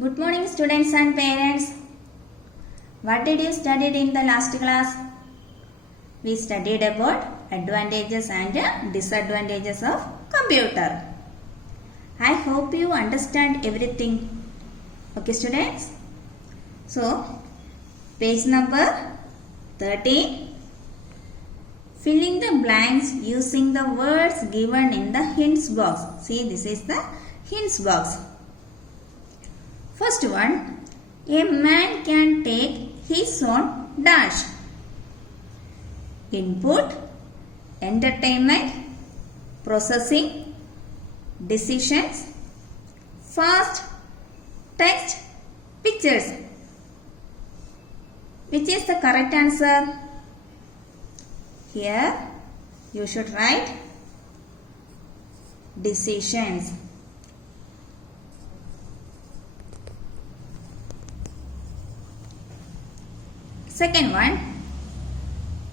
Good morning students and parents. What did you study in the last class? We studied about advantages and disadvantages of computer. I hope you understand everything. Okay students? So, page number 13. Filling the blanks using the words given in the hints box. See, this is the hints box. First one, a man can take his own dash. Input, entertainment, processing, decisions, fast, text, pictures. Which is the correct answer? Here you should write decisions. Second one,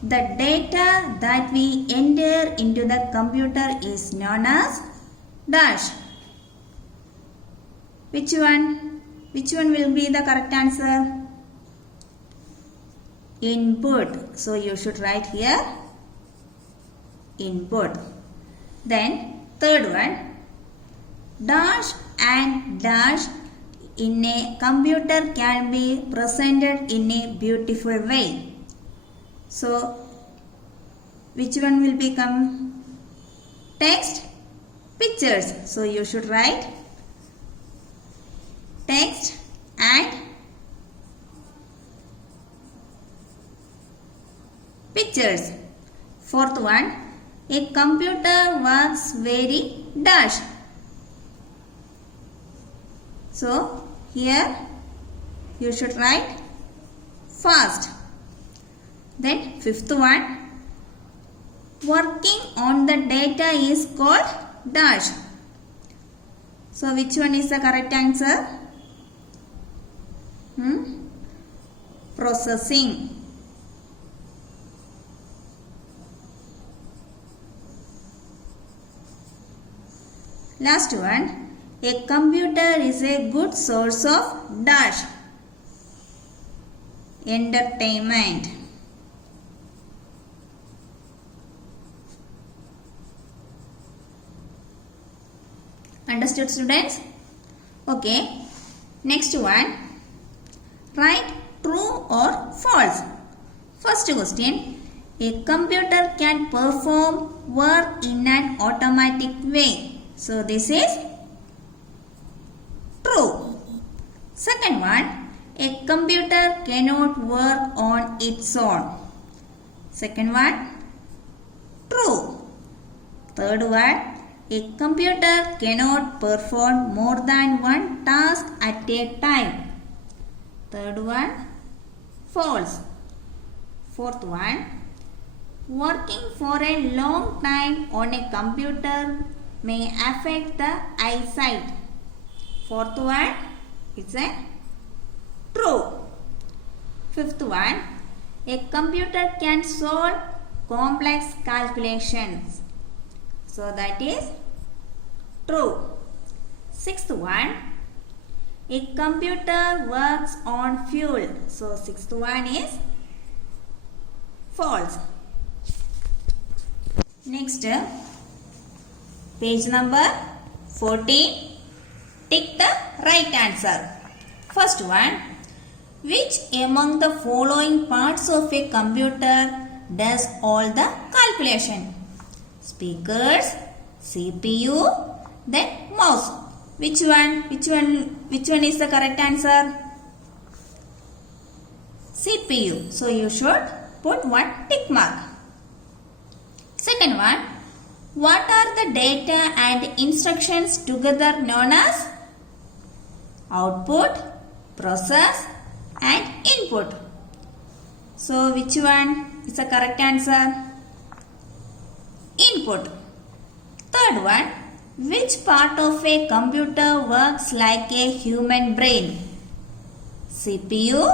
the data that we enter into the computer is known as dash. Which one? Which one will be the correct answer? Input. So you should write here input. Then third one, dash and dash in a computer can be presented in a beautiful way. So, which one will become? Text, pictures. So, you should write text and pictures. Fourth one, a computer works very dash. So, here you should write fast. Then fifth one, working on the data is called dash. So, which one is the correct answer? Processing. Last one, a computer is a good source of dash. Entertainment. Understood students? Okay. Next one, write true or false. First question, a computer can perform work in an automatic way. So this is true. Second one, a computer cannot work on its own. Second one, true. Third one, a computer cannot perform more than one task at a time. Third one, false. Fourth one, working for a long time on a computer may affect the eyesight. Fourth one, it's a true. Fifth one, a computer can solve complex calculations. So that is true. Sixth one, a computer works on fuel. So sixth one is false. Next, page number 14. Tick the right answer. First one, which among the following parts of a computer does all the calculation? Speakers, CPU, then mouse. Which one is the correct answer? CPU. So you should put one tick mark. Second one, what are the data and instructions together known as? Output, process and input. So which one is the correct answer? Input. Third one, which part of a computer works like a human brain? CPU,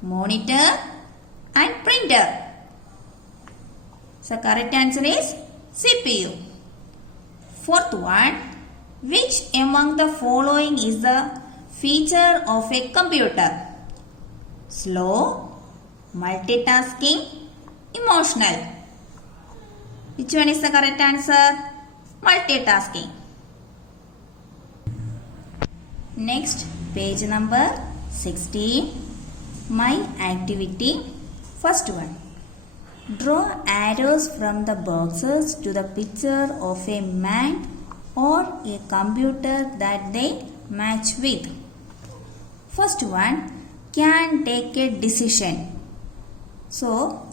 monitor and printer. So correct answer is CPU. Fourth one, which among the following is the feature of a computer. Slow, multitasking, emotional. Which one is the correct answer? Multitasking. Next, page number 16. My activity. First one. Draw arrows from the boxes to the picture of a man or a computer that they match with. First one, can take a decision. So,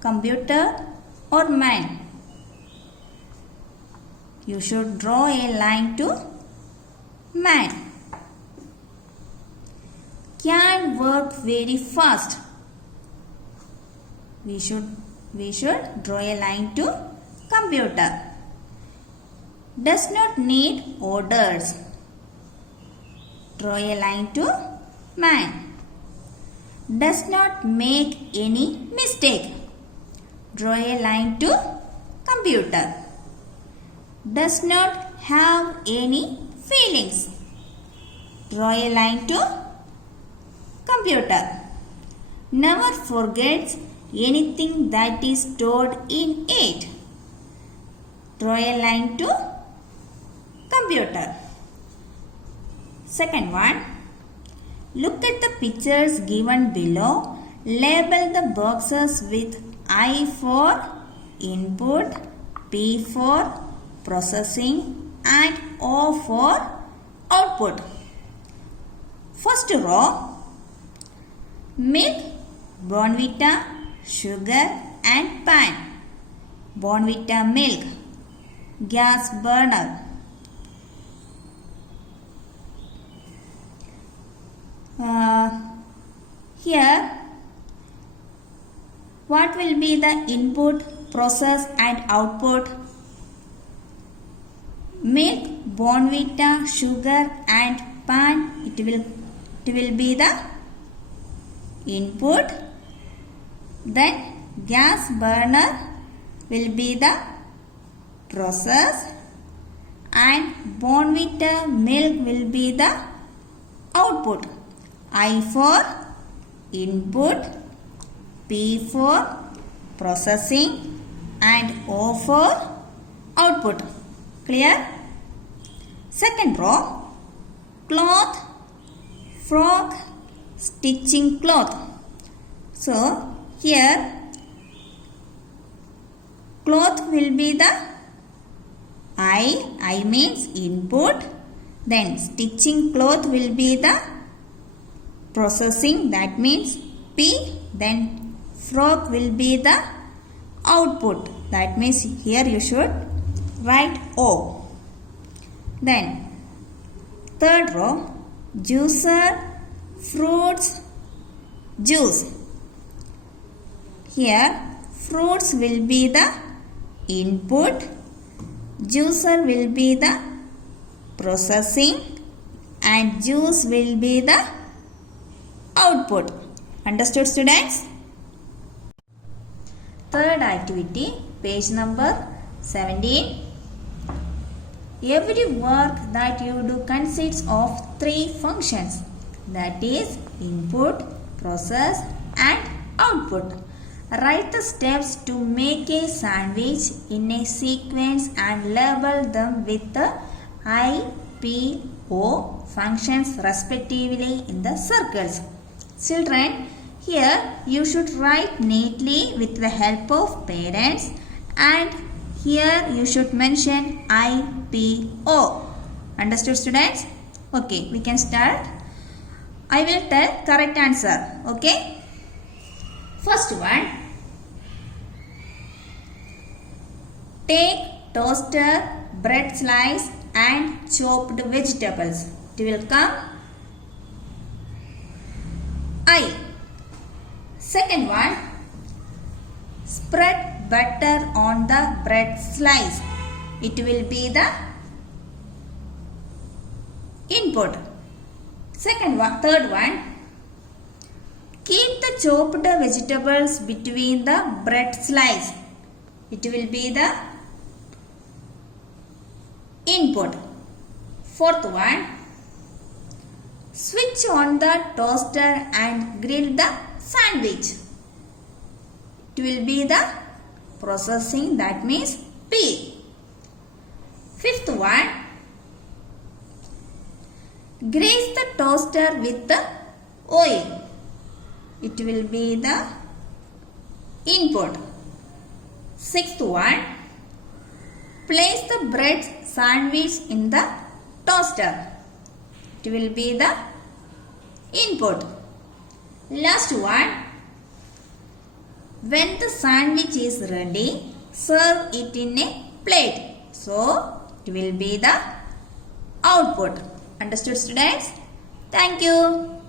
computer or man? You should draw a line to man. Can work very fast. We should draw a line to computer. Does not need orders. Draw a line to man. Does not make any mistake. Draw a line to computer. Does not have any feelings. Draw a line to computer. Never forgets anything that is stored in it. Draw a line to computer. Second one. Look at the pictures given below. Label the boxes with I for input, P for processing and O for output. First row. Milk, Bournvita, sugar and pan. Bournvita milk. Gas burner. Here, what will be the input, process and output? Milk, Bournvita, sugar and pan. It will be the input. Then gas burner will be the process and Bournvita milk will be the output. I for input, P for processing and O for output. Clear? Second row. Cloth, frock, stitching cloth. So, here cloth will be the I means input. Then stitching cloth will be the processing, that means P. Then frock will be the output, that means here you should write O. Then third row, juicer, fruits, juice. Here fruits will be the input, juicer will be the processing and juice will be the output. Understood, students? Third activity, page number 17. Every work that you do consists of three functions, that is input, process and output. Write the steps to make a sandwich in a sequence and label them with the I, P, O functions respectively in the circles. Children, here you should write neatly with the help of parents, and here you should mention I, P, O. Understood, students? Okay, we can start. I will tell correct answer. Okay? First one. Take toaster, bread slice and chopped vegetables. It will come I. Second one. Spread butter on the bread slice. It will be the input. Third one. Keep the chopped vegetables between the bread slice. It will be the input. Fourth one. Switch on the toaster and grill the sandwich. It will be the processing, that means P. Fifth one, grease the toaster with the oil. It will be the input. Sixth one, place the bread sandwich in the toaster. It will be the input. Last one, when the sandwich is ready, serve it in a plate. So, it will be the output. Understood, students? Thank you.